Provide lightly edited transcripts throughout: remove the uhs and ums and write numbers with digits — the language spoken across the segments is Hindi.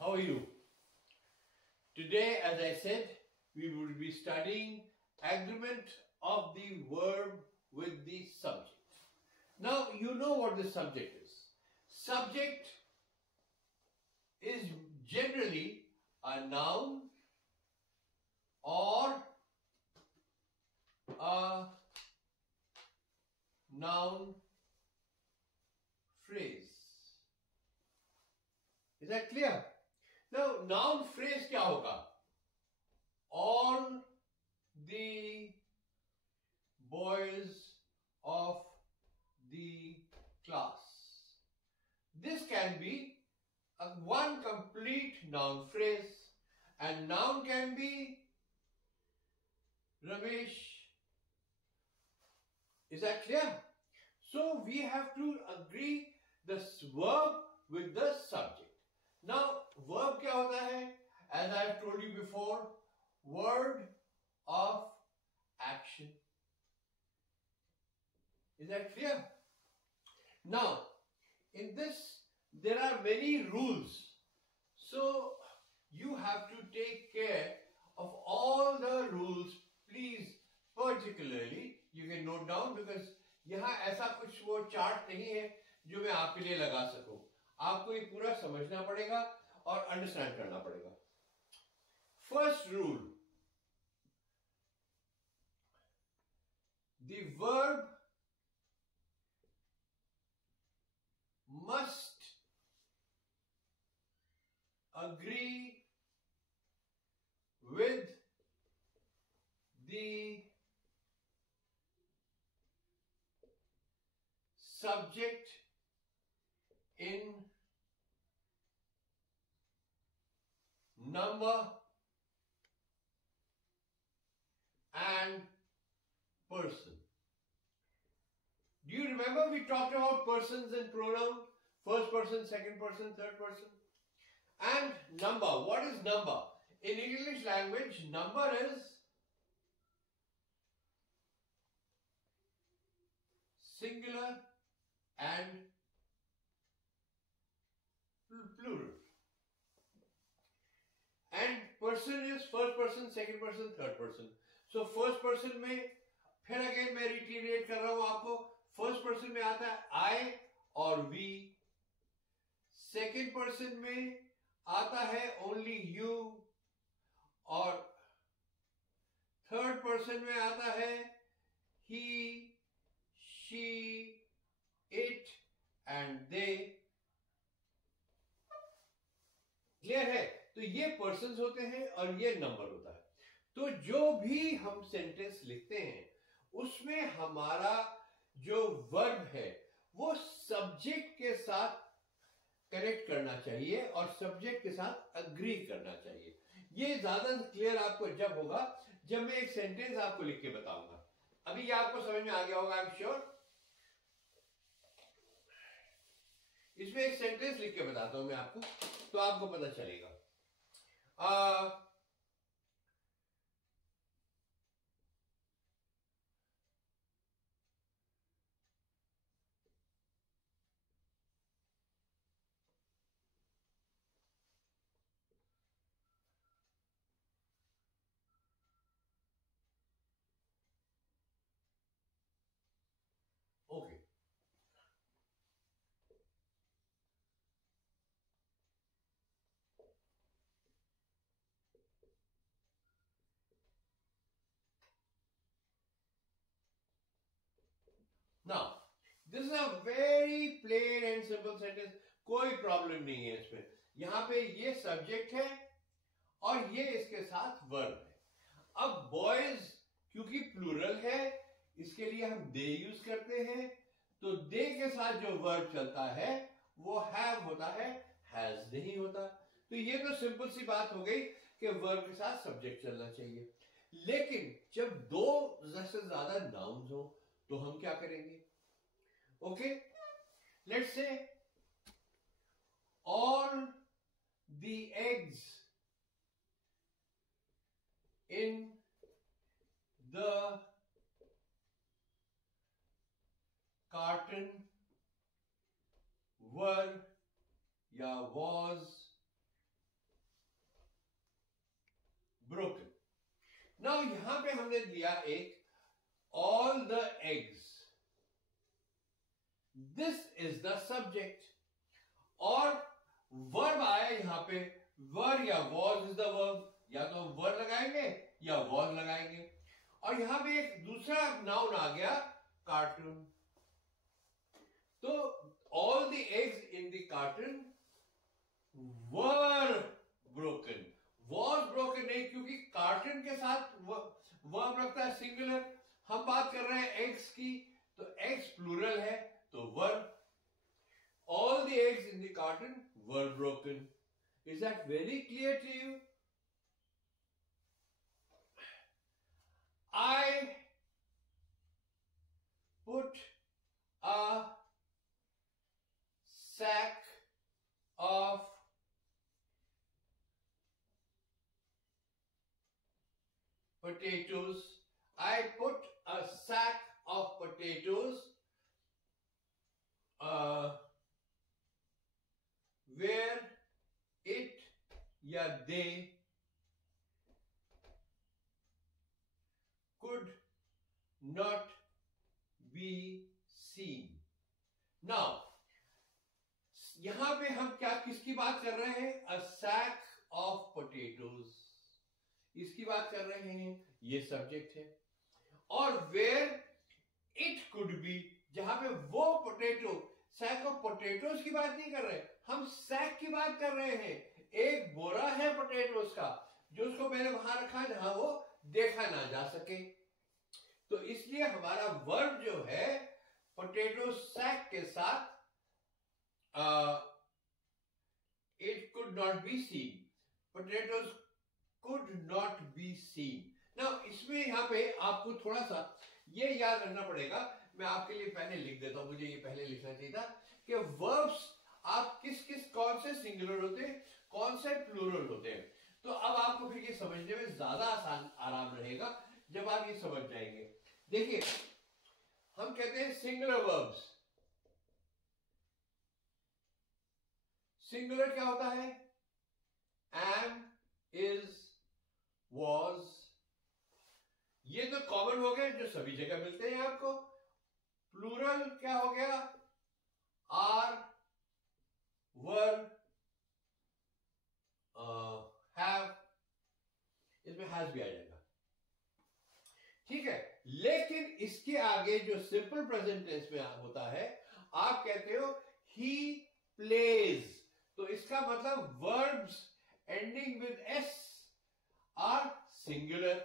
How are you? Today, as I said, we will be studying agreement of the verb with the subject. Now, you know what the subject is. Subject is generally a noun or a noun phrase. Is that clear? Now, noun phrase क्या होगा? All the boys of the class. This can be one complete noun phrase, and noun can be Ramesh. Is that clear? So we have to agree the verb with the subject. Now, verb क्या होता है? As I have told you before, word of action. Is that clear? Now, in this, there are many rules. So, you have to take care of all the rules. Please, particularly, you can note down because यहाँ ऐसा कुछ वो चार्ट नहीं है जो मैं आपके लिए लगा सकूं. आपको ये पूरा समझना पड़ेगा और अंडरस्टैंड करना पड़ेगा. First rule, the verb must agree with the subject in number and person. Do you remember we talked about persons and pronoun? First person, second person, third person. And number. What is number? In English language, number is singular and plural. And person is first person, second person, third person. So first person में फिर अगेन मैं रिटीरेट कर रहा हूं आपको. फर्स्ट पर्सन में आता है I और we. सेकेंड पर्सन में आता है ओनली you और थर्ड पर्सन में आता है he, she, it and they. Clear है? तो ये पर्सन्स होते हैं और ये नंबर होता है. तो जो भी हम सेंटेंस लिखते हैं उसमें हमारा जो वर्ब है वो सब्जेक्ट के साथ कनेक्ट करना चाहिए और सब्जेक्ट के साथ अग्री करना चाहिए. ये ज्यादा क्लियर आपको जब होगा जब मैं एक सेंटेंस आपको लिख के बताऊंगा. अभी ये आपको समझ में आ गया होगा, आई एम श्योर. इसमें एक सेंटेंस लिख के बताता हूं मैं आपको तो आपको पता चलेगा. Okay. Now, this is a very plain and simple sentence. कोई प्रॉब्लम नहीं है इसमें. यहां पे ये सब्जेक्ट है और ये इसके साथ वर्ब है. अब बॉयज क्योंकि प्लूरल है इसके लिए हम दे यूज करते हैं. तो दे के साथ जो वर्ब चलता है वो हैव होता है, हैज नहीं होता. तो ये तो सिंपल सी बात हो गई कि वर्ब के साथ सब्जेक्ट चलना चाहिए. लेकिन जब दो से ज्यादा नाउन्स हो तो हम क्या करेंगे? Okay, let's say all the eggs in the carton were या was broken. Now यहां पे हमने दिया एक all the eggs. This is the subject. और verb आया यहां पे, were या was is the verb. या तो हम were लगाएंगे या was लगाएंगे. और यहां पे एक दूसरा noun आ गया, cartoon. तो all the eggs in the carton were broken. Was broken नहीं, क्योंकि कार्टन के साथ वर्ब लगता है सिंगुलर. हम बात कर रहे हैं एग्स की, तो एग्स प्लूरल है, तो वर. All the eggs in the carton were broken. Is that very clear to you? I put a sack of potatoes. I put a sack of potatoes where it या they could not be seen. Now यहां पे हम क्या किसकी बात कर रहे हैं? A sack of potatoes. इसकी बात कर रहे हैं, ये सब्जेक्ट है. और where it could be, जहां पे वो पोटैटो, सैक ऑफ पोटैटोज की बात नहीं कर रहे, हम सैक की बात कर रहे हैं. एक बोरा है पोटैटोज का, जो उसको मैंने वहां रखा जहां वो देखा ना जा सके. तो इसलिए हमारा वर्ब जो है पोटैटो सैक के साथ it could not be seen. Potatoes could not be seen. Now इसमें यहां पे आपको थोड़ा सा ये याद रखना पड़ेगा. मैं आपके लिए पहले लिख देता हूं, मुझे ये पहले लिखना चाहिए था कि verbs आप किस किस कौन से सिंगुलर होते हैं, कौन से प्लूरल होते हैं. तो अब आपको फिर ये समझने में ज्यादा आराम रहेगा जब आप ये समझ जाएंगे. देखिए हम कहते हैं सिंगुलर verbs. सिंगुलर क्या होता है? am, is, was. ये तो कॉमन हो गए जो सभी जगह मिलते हैं आपको. प्लूरल क्या हो गया? Are, were, have. इसमें हैज भी आ जाएगा, ठीक है. लेकिन इसके आगे जो सिंपल प्रेजेंट टेंस में होता है, आप कहते हो ही प्लेज. तो इसका मतलब verbs ending with S are singular.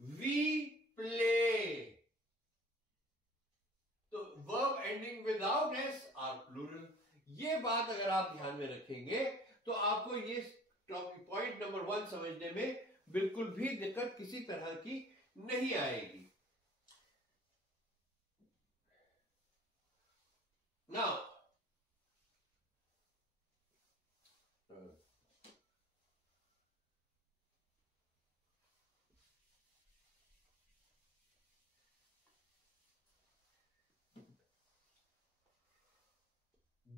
We play. तो verb ending without s are plural. ये बात अगर आप ध्यान में रखेंगे तो आपको ये टॉपिक पॉइंट नंबर 1 समझने में बिल्कुल भी दिक्कत किसी तरह की नहीं आएगी. Now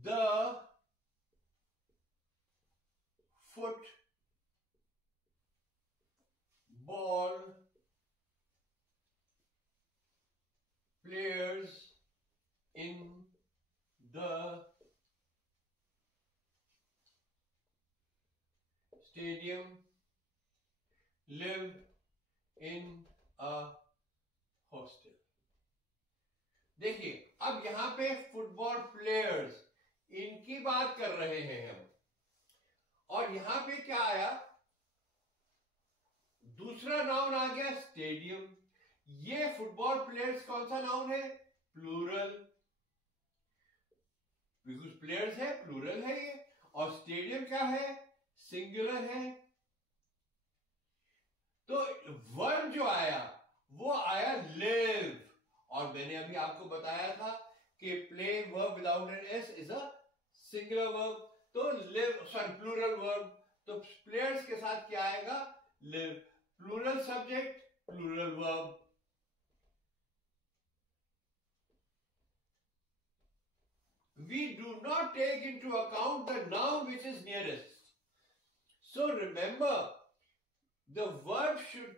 the football players in the stadium live in a hostel. देखिए अब यहां पे फुटबॉल प्लेयर्स इनकी बात कर रहे हैं हम, और यहां पे क्या आया? दूसरा नाउन आ गया स्टेडियम. ये फुटबॉल प्लेयर्स कौन सा नाउन है? प्लूरल. बिकॉज प्लेयर्स है, प्लूरल है ये. और स्टेडियम क्या है? सिंगुलर है. तो वर्ब जो आया वो आया लिव. और मैंने अभी आपको बताया था कि play verb without an S is a singular verb. तो लिव प्लूरल वर्ब. तो प्लेयर्स के साथ क्या आएगा? Live. Plural subject, plural verb. We do not take into account the noun which is nearest. So remember, the verb should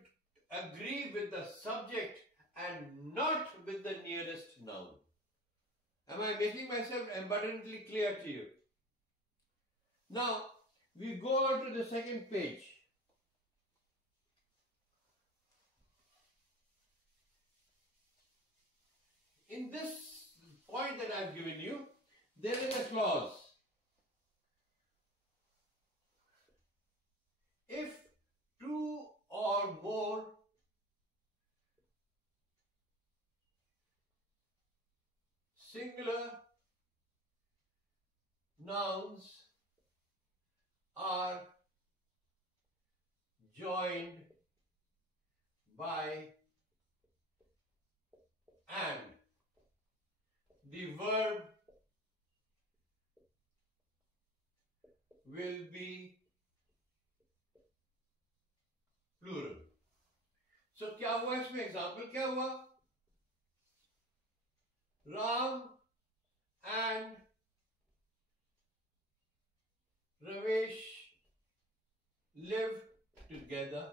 agree with the subject and not with the nearest noun. Am I making myself abundantly clear to you? Now, we go on to the second page. In this point that I've given you, there is a clause. If two or more singular nouns are joined by and, the verb will be plural. So क्या हुआ इसमें? एग्जाम्पल क्या हुआ? Ram and Ramesh live together.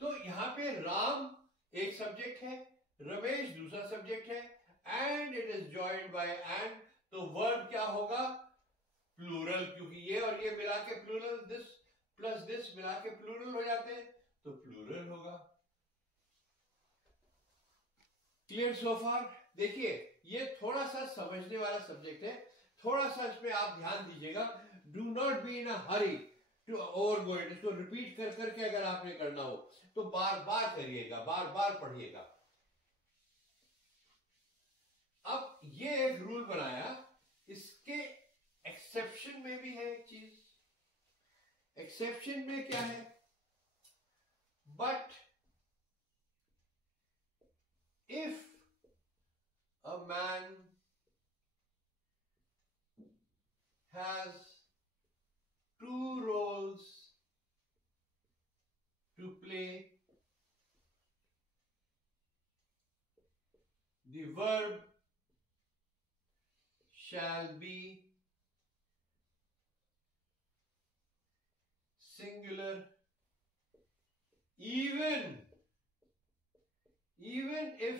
तो यहां पे राम एक सब्जेक्ट है, रमेश दूसरा सब्जेक्ट है, and it is joined by and, तो वर्ब क्या होगा? प्लूरल, क्योंकि ये और ये मिला के प्लूरल, दिस प्लस दिस मिला के प्लूरल हो जाते हैं, तो प्लूरल होगा। क्लियर सो फार? देखिए ये थोड़ा सा समझने वाला सब्जेक्ट है, थोड़ा सा इस पे आप ध्यान दीजिएगा। Do not be in a hurry to overgo it. इसको रिपीट कर करके अगर आपने करना हो तो बार बार करिएगा, बार बार पढ़िएगा। अब ये एक रूल बनाया, इसके एक्सेप्शन में भी है एक चीज। एक्सेप्शन में क्या है? But if a man has two roles to play, the verb shall be singular even if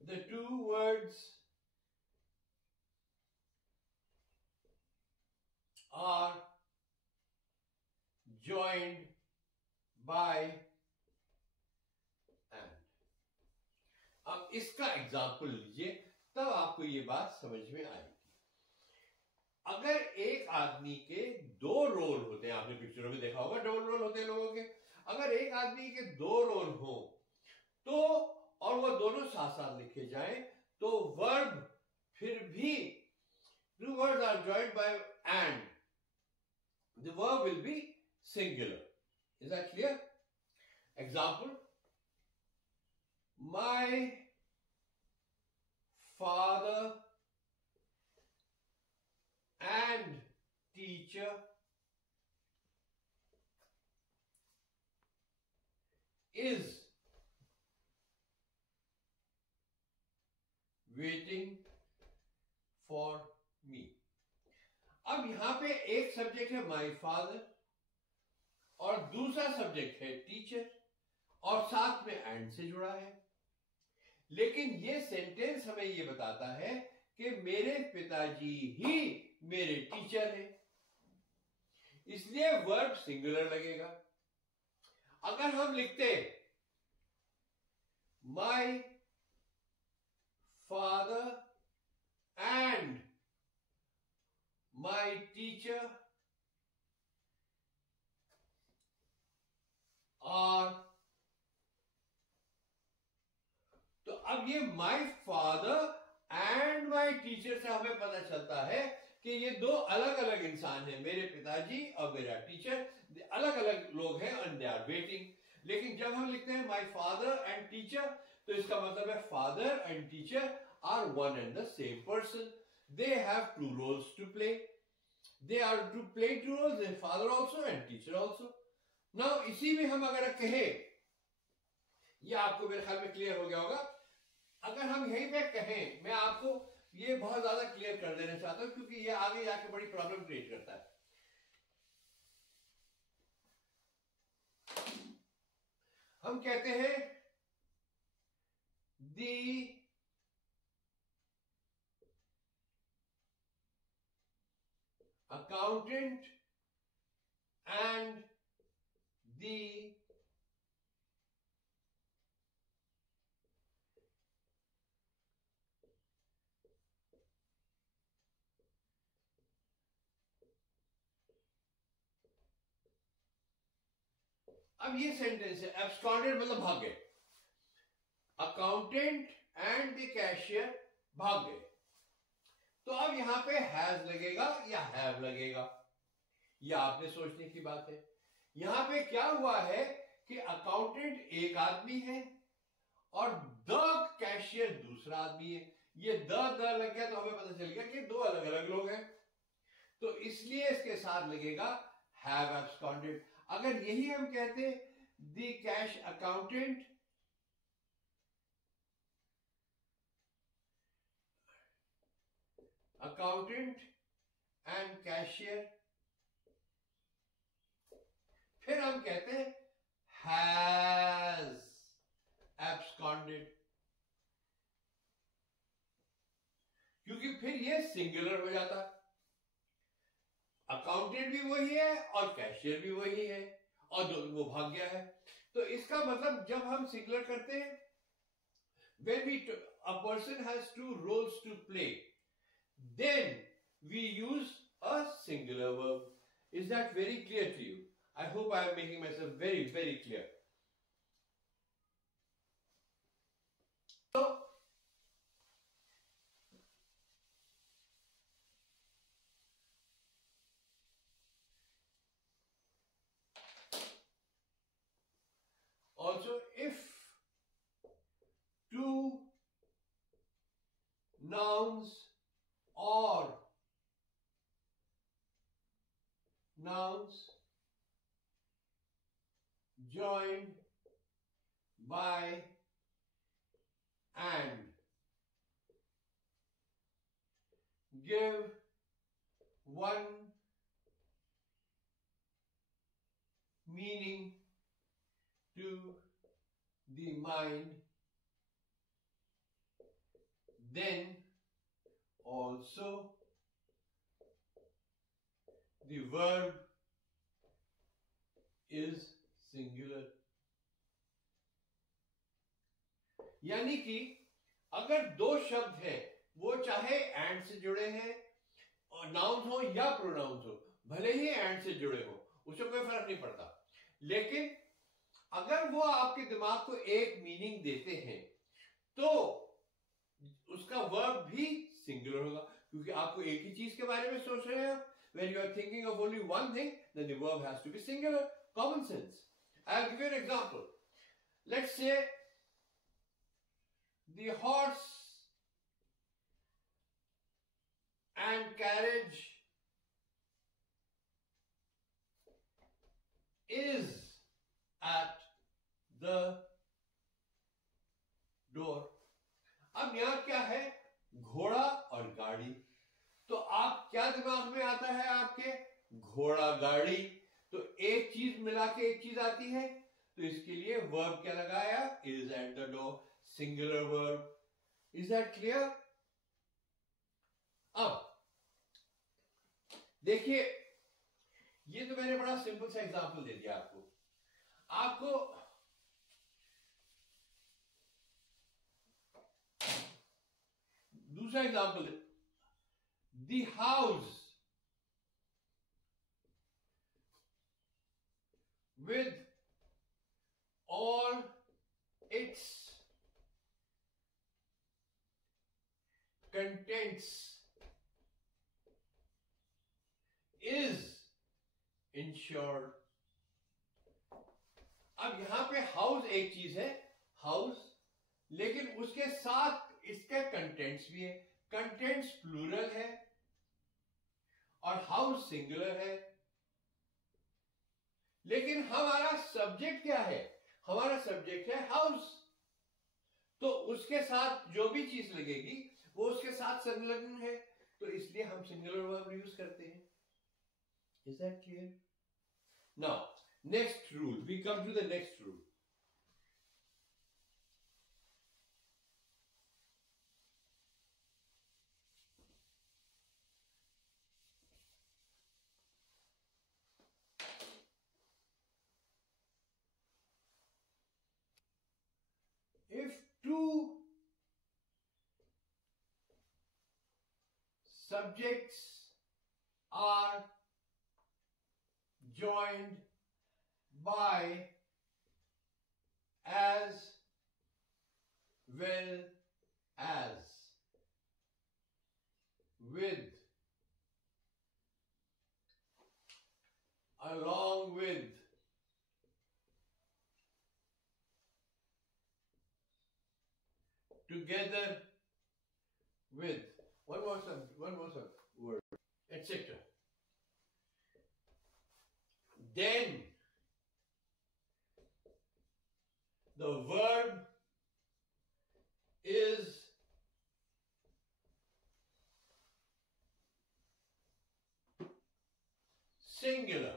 the two words are joined by and। अब इसका एग्जाम्पल लीजिए, तब आपको ये बात समझ में आएगी। अगर एक आदमी के दो रोल होते हैं, आपने पिक्चरों में देखा होगा, दो रोल होते हैं लोगों के। अगर एक आदमी के दो रोल हो तो, और वो दोनों साथ साथ लिखे जाएं, तो वर्ब फिर भी two words are joined by and, the verb will be singular. Is that clear? Example: my father and teacher is waiting for me। अब यहां पे एक सब्जेक्ट है माई फादर और दूसरा सब्जेक्ट है टीचर, और साथ में एंड से जुड़ा है। लेकिन ये सेंटेंस हमें ये बताता है कि मेरे पिताजी ही मेरे टीचर हैं, इसलिए वर्ब सिंगुलर लगेगा। अगर हम लिखते माई father and my teacher are, तो अब ये my father and my teacher से हमें पता चलता है कि ये दो अलग अलग इंसान हैं, मेरे पिताजी और मेरा टीचर अलग अलग लोग हैं and they are waiting। लेकिन जब हम लिखते हैं my father and teacher, तो इसका मतलब है father and teacher are one and the same person. They have two roles to play. They are to play two roles, their father also and teacher also. Now इसी में हम अगर कहें, ये आपको मेरे ख्याल में क्लियर हो गया होगा, अगर हम यहीं पे कहें, मैं आपको ये बहुत ज्यादा क्लियर कर देना चाहता हूं क्योंकि ये आगे जाके बड़ी प्रॉब्लम क्रिएट करता है। हम कहते हैं दी accountant and the अब ये सेंटेंस है, एब्सकॉन्डेड मतलब भाग गए, अकाउंटेंट एंड द कैशियर भाग गए। तो अब यहां पे हैज लगेगा या हैव लगेगा, यह आपने सोचने की बात है। यहां पे क्या हुआ है कि अकाउंटेंट एक आदमी है और द कैशियर दूसरा आदमी है। ये द लग गया तो हमें पता चल गया कि दो अलग अलग लोग हैं, तो इसलिए इसके साथ लगेगा हैव एब्सकॉन्डेड। अगर यही हम कहते the cash accountant and cashier, फिर हम कहते हैं हैज एब्सकॉन्डेड, क्योंकि फिर ये सिंगुलर हो जाता। अकाउंटेंट भी वही है और कैशियर भी वही है और वो भाग गया है। तो इसका मतलब जब हम सिंगुलर करते हैं, when a person has two roles to play, then we use a singular verb. Is that very clear to you? I hope I am making myself very, very clear. So, also if two nouns or nouns joined by and give one meaning to the mind, then also the verb is singular. यानी कि अगर दो शब्द हैं, वो चाहे एंड से जुड़े हैं और नाउन्स हो या प्रोनाउंस हो, भले ही एंड से जुड़े हो, उससे कोई फर्क नहीं पड़ता, लेकिन अगर वो आपके दिमाग को एक मीनिंग देते हैं तो उसका वर्ब भी सिंगुलर होगा, क्योंकि आपको एक ही चीज के बारे में सोच रहे हैं। When you are thinking of only one thing, then the verb has to be singular. Common sense. I'll give you an example. Let's say the horse and carriage is at the door. अब यहां क्या है, घोड़ा और गाड़ी। तो आप क्या दिमाग में आता है आपके, घोड़ा गाड़ी, तो एक चीज मिला के एक चीज आती है, तो इसके लिए वर्ब क्या लगाया, is at the door, singular verb. Is that clear? अब देखिए, ये तो मैंने बड़ा सिंपल सा एग्जांपल दे दिया आपको दूसरा example, the house with all its contents is insured. अब यहां पे हाउस एक चीज है, हाउस, लेकिन उसके साथ इसके कंटेंट्स भी है। कंटेंट्स प्लूरल है और हाउस सिंगुलर है, लेकिन हमारा सब्जेक्ट क्या है, हमारा सब्जेक्ट है हाउस। तो उसके साथ जो भी चीज लगेगी वो उसके साथ संलग्न है, तो इसलिए हम सिंगुलर वर्ब यूज करते हैं. Is that clear? Now next rule, we come to the next rule. If two subjects are joined by as well as, with, along with, together with, one more word, etc. Then the verb is singular,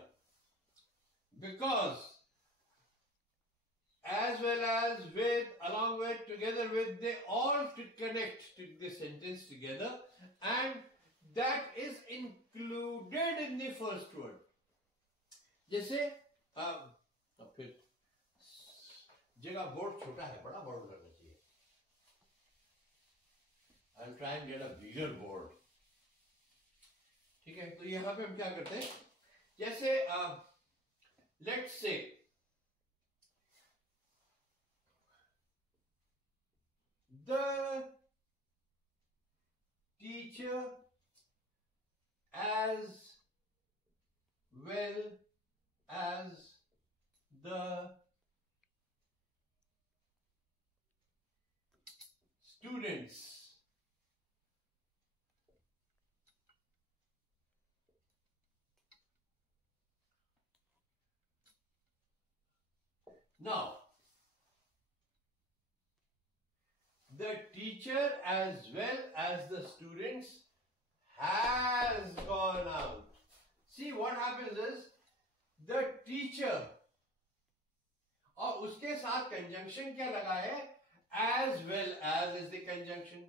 because as well as, with, along with, together with, they all to connect to the sentence together, and that is included in the first word. जैसे फिर जगह बोर्ड छोटा है, बड़ा बोर्ड करना चाहिए. I'll try and get a bigger board. ठीक है, तो यहां पे हम क्या करते हैं, जैसे let's say the teacher as well as the students now. The teacher as well as the students has gone out. See, what happens is the teacher और उसके साथ कंजंक्शन क्या लगा है, as well as is the conjunction.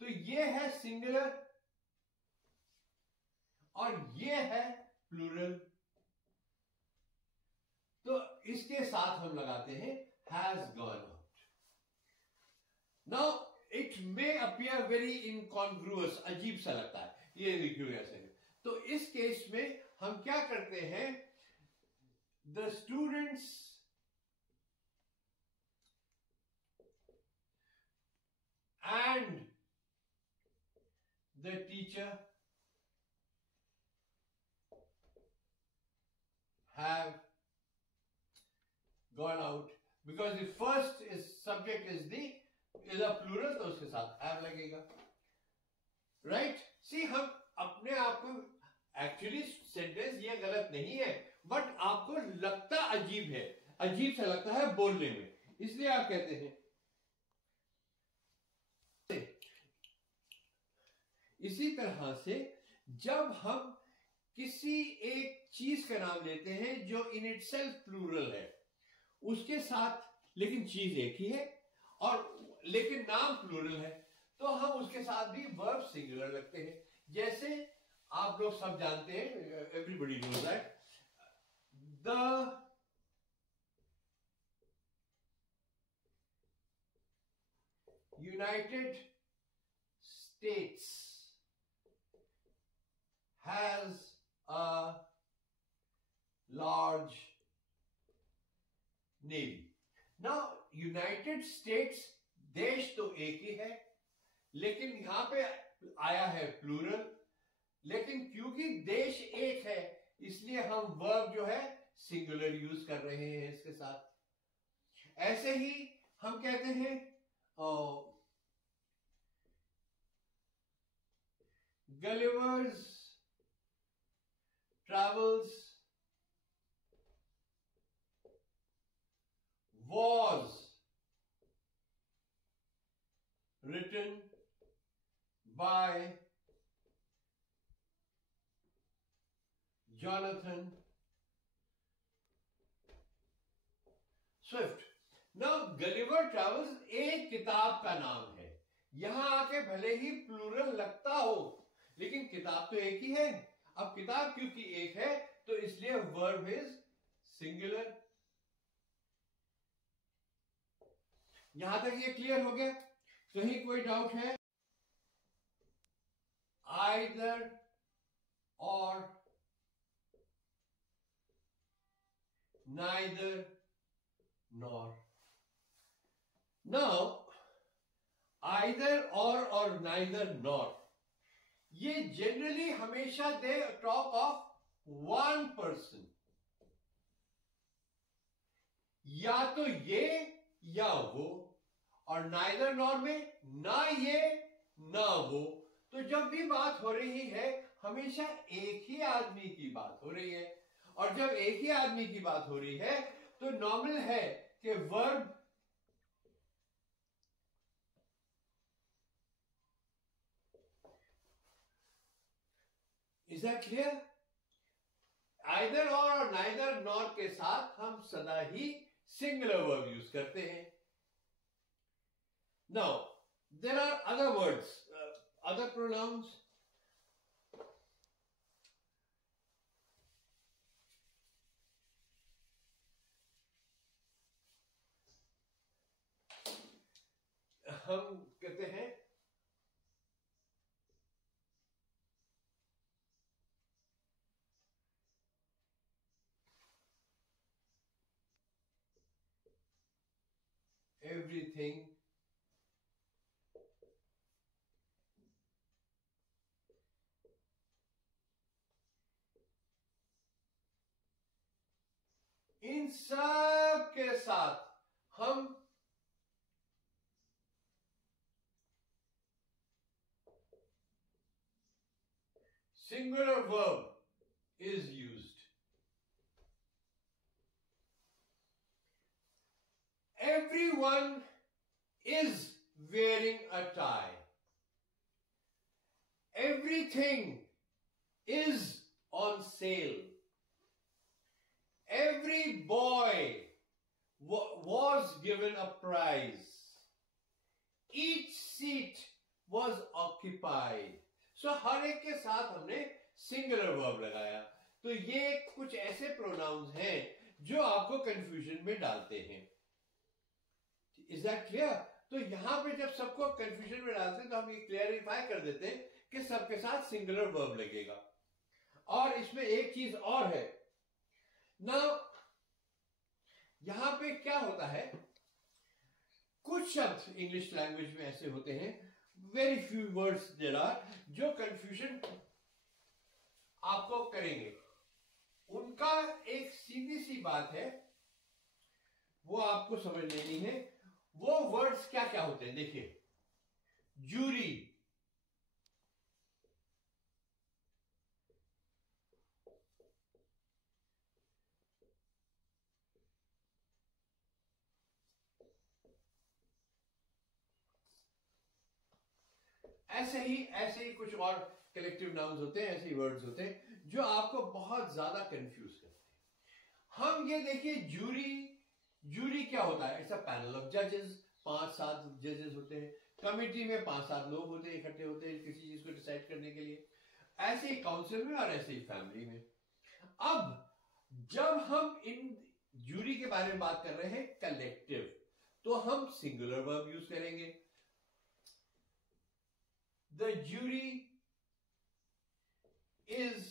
तो ये है सिंगुलर और ये है प्लूरल, तो इसके साथ हम लगाते हैं has gone out. Now it may appear very incongruous, अजीब सा लगता है, ये लिखिए ऐसे. तो इस केस में हम क्या करते हैं, the students and the teacher have gone out, because the first is subject is a plural, तो उसके साथ have लगेगा. राइट? सी हम अपने आप को, एक्चुअली सेंटेंस ये गलत नहीं है, बट आपको लगता अजीब है, अजीब सा लगता है बोलने में, इसलिए आप कहते हैं. इसी तरह से जब हम किसी एक चीज का नाम लेते हैं जो इन इटसेल्फ प्लूरल है, उसके साथ लेकिन चीज एक ही है और लेकिन नाम प्लूरल है, तो हम उसके साथ भी वर्ब सिंगुलर लगते हैं. जैसे आप लोग सब जानते हैं, everybody knows that the United States has a large navy. Now United States देश तो एक ही है, लेकिन यहां पे आया है प्लूरल, लेकिन क्योंकि देश एक है इसलिए हम वर्ब जो है सिंगुलर यूज कर रहे हैं इसके साथ. ऐसे ही हम कहते हैं Gulliver's travels was written by Jonathan Swift. Now Gulliver travels एक किताब का नाम है. यहां आके भले ही प्लूरल लगता हो, लेकिन किताब तो एक ही है. अब किताब क्योंकि एक है तो इसलिए वर्ब इज सिंगुलर. यहां तक ये क्लियर हो गया? कहीं कोई डाउट है? आइदर और, नाइदर नॉर. नाउ आइदर और नाइदर नॉर, ये जनरली हमेशा they talk of one person. या तो ये या वो. और नाइदर नॉर में ना ये ना वो. तो जब भी बात हो रही है हमेशा एक ही आदमी की बात हो रही है. और जब एक ही आदमी की बात हो रही है तो नॉर्मल है कि verb is that clear? Either और नाइदर नॉर के साथ हम सदा ही सिंगुलर वर्ब यूज करते हैं. Now there are other words, other pronouns. हम कहते हैं everything, इन सब के साथ हम singular verb is used. Everyone is wearing a tie. Everything is on sale. Every boy was given a prize. Each seat was occupied. So हर एक के साथ हमने सिंगुलर वर्ब लगाया. तो ये कुछ ऐसे प्रोनाउंस हैं जो आपको कंफ्यूजन में डालते हैं. Is that clear? तो यहां पे जब सबको कंफ्यूजन में डालते हैं तो हम ये क्लियरिफाई कर देते हैं कि सबके साथ सिंगुलर वर्ब लगेगा. और इसमें एक चीज और है ना, यहां पे क्या होता है, कुछ शब्द इंग्लिश लैंग्वेज में ऐसे होते हैं, very few words there are, जो कंफ्यूजन आपको करेंगे. उनका एक सीधी सी बात है, वो आपको समझ लेनी है. वो वर्ड्स क्या क्या होते हैं देखिए. जूरी, ऐसे ही कुछ और कलेक्टिव नाउन्स होते हैं, ऐसे ही वर्ड्स होते हैं जो आपको बहुत ज्यादा कंफ्यूज करते हैं. हम ये देखिए, जूरी क्या होता है? इट्स अ पैनल ऑफ जजेस. 5-7 जजेस होते हैं. कमिटी में 5-7 लोग होते हैं, इकट्ठे होते हैं किसी चीज को डिसाइड करने के लिए. ऐसे ही काउंसिल में और ऐसे ही फैमिली में. अब जब हम इन जूरी के बारे में बात कर रहे हैं कलेक्टिव, तो हम सिंगुलर वर्ब यूज करेंगे. The jury is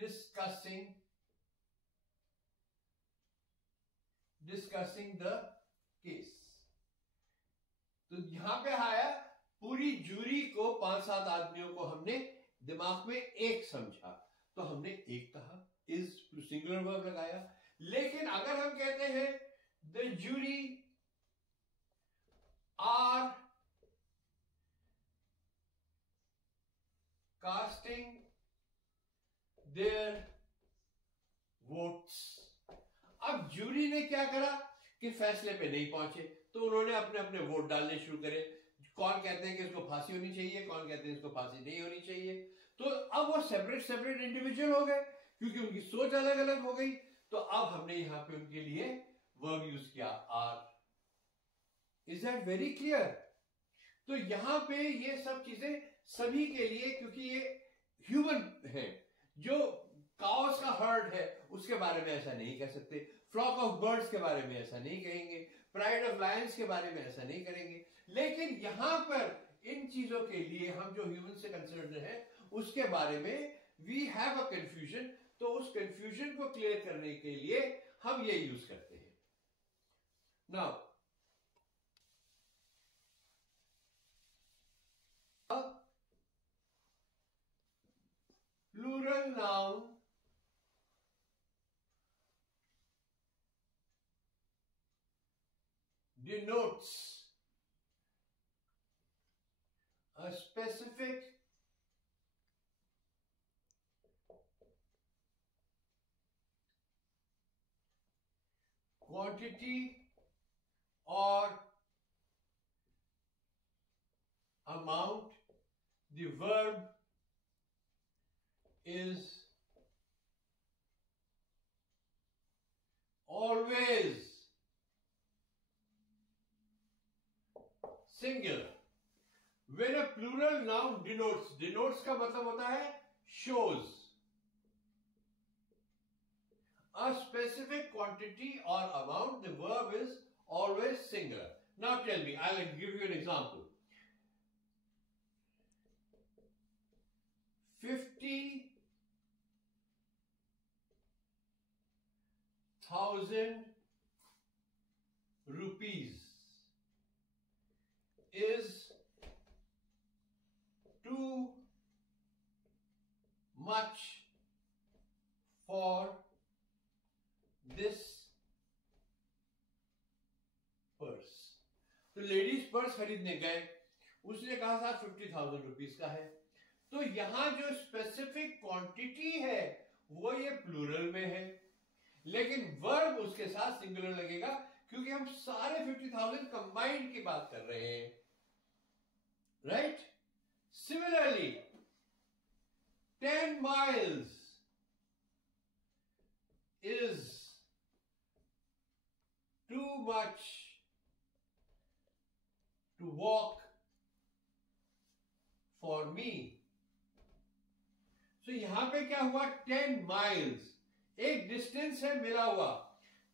discussing the case. तो यहां पे आया, पूरी जूरी को 5-7 आदमियों को हमने दिमाग में एक समझा, तो हमने एक कहा, इज सिंगुलर वर्ब लगाया. लेकिन अगर हम कहते हैं the jury are casting their votes. अब जूरी ने क्या करा कि फैसले पे नहीं पहुंचे, तो उन्होंने अपने अपने वोट डालने शुरू करे. कौन कहते हैं कि इसको फांसी होनी चाहिए, कौन कहते हैं इसको फांसी नहीं होनी चाहिए। तो अब वो सेपरेट सेपरेट इंडिविजुअल हो गए क्योंकि उनकी सोच अलग अलग हो गई। तो अब हमने यहां पे उनके लिए वर्ब यूज किया are. Is that very clear? तो यहां पे ये सब चीजें सभी के लिए, क्योंकि ये ह्यूमन है, जो काउस का हर्ड है उसके बारे में ऐसा नहीं कह सकते, फ्लॉक ऑफ बर्ड्स के बारे में ऐसा नहीं कहेंगे, प्राइड ऑफ लायंस के बारे में ऐसा नहीं करेंगे। लेकिन यहां पर इन चीजों के लिए हम जो ह्यूमन से कंसर्न है उसके बारे में वी हैव अ कंफ्यूजन। तो उस कंफ्यूजन को क्लियर करने के लिए हम ये यूज करते हैं। Now plural noun denotes a specific quantity or amount. The verb is always singular. When a plural noun denotes का मतलब होता है shows a specific quantity or amount, the verb is always singular. Now tell me, I'll give you an example. 50,000 rupees is too much for this purse. तो लेडीज पर्स खरीदने गए, उसने कहा था 50,000 रुपीज का है। तो यहां जो स्पेसिफिक क्वांटिटी है वो ये प्लूरल में है, लेकिन वर्ब उसके साथ सिंगुलर लगेगा क्योंकि हम सारे 50,000 कंबाइंड की बात कर रहे हैं, right? Similarly 10 miles is too much to walk for me. So यहां पे क्या हुआ? 10 miles एक डिस्टेंस है मिला हुआ,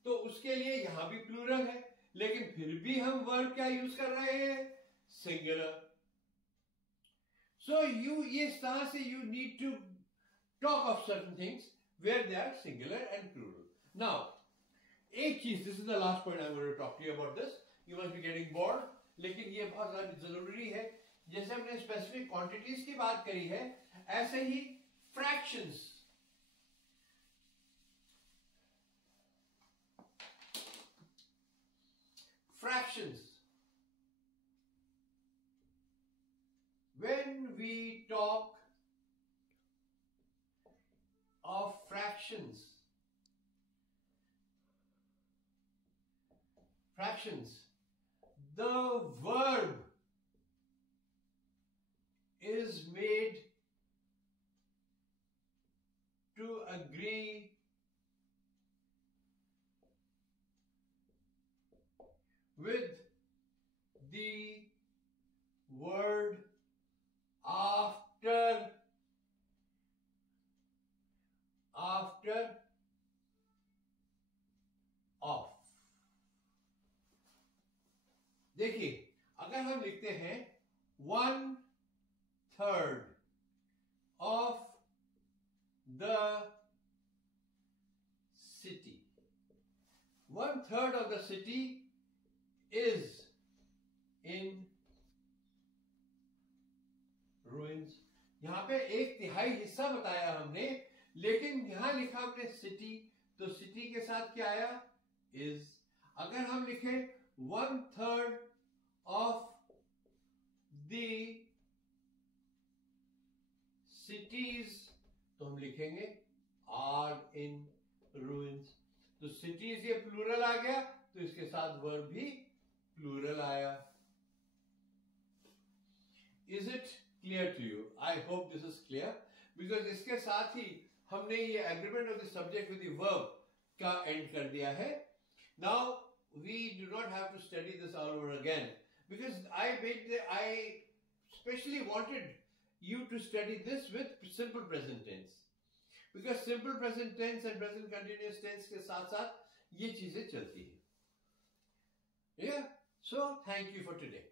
तो उसके लिए यहां भी प्लूरल है, लेकिन फिर भी हम वर्ब क्या यूज कर रहे हैं? सिंगुलर। सो इस तरह से you need to talk of certain things where they are singular and plural. Now एक चीज, this is the last point I want to talk to you about this, you must be getting bored, लेकिन ये बहुत ज्यादा जरूरी है। जैसे हमने स्पेसिफिक क्वांटिटीज की बात करी है, ऐसे ही fractions, when we talk of fractions, the verb is made to agree with the word after of। देखिए, अगर हम लिखते हैं 1/3 of the city, 1/3 of the city is in ruins। यहां पे 1/3 हिस्सा बताया हमने, लेकिन यहां लिखा हमने सिटी, तो सिटी के साथ क्या आया? इज। अगर हम लिखे 1/3 of the cities, तो हम लिखेंगे are in ruins। तो cities ये प्लूरल आ गया, तो इसके साथ वर्ब भी प्लूरल आया। Is it clear to you? I hope this is clear, because इसके साथ ही हमने ये agreement of the subject with the verb का end कर दिया है. Now we do not have to study this all over again, because I specially wanted you to study this with simple present tense, because simple present tense and present continuous tense के साथ साथ ये चीजें चलती हैं. Yeah. So thank you for today.